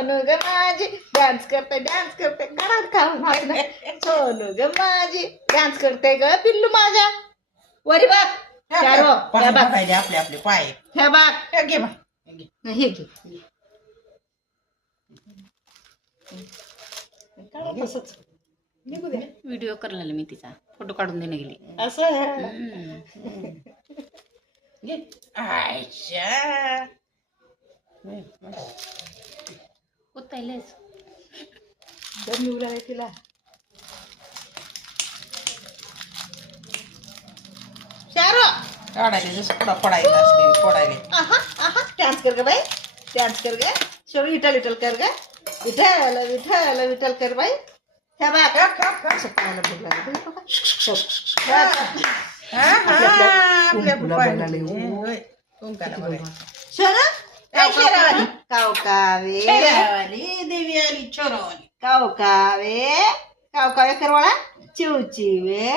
सोनू ग माझी डान्स करते घरात खाऊन नाचणं. सोनू ग माझी डान्स करते ग पिल्लू माझ्या. वरी बघ चारो ह्या बघ आपले आपले पाय ह्या बघ हे घे बा. हे घे काढा तसंच. निघू द्या. व्हिडिओ करलेला मी तिचा फोटो काढून देणं गेली. असं घे. आयशा होतायलेच दम येऊ लागला तिला. चारो काढायला जसं पुढं पडायला असले पडायला. आहा आहा डान्स कर ग बाई डान्स कर ग. शो विठल विठल कर ग. विठल विठल विठल कर बाई. ह्या बघ असं पायाला भूक लागली बघ. आपल्या सोनू काय शेरावाली कावकावे देवी आली छोरवाली कावकावे कावकावे करवाळा चिवचिवे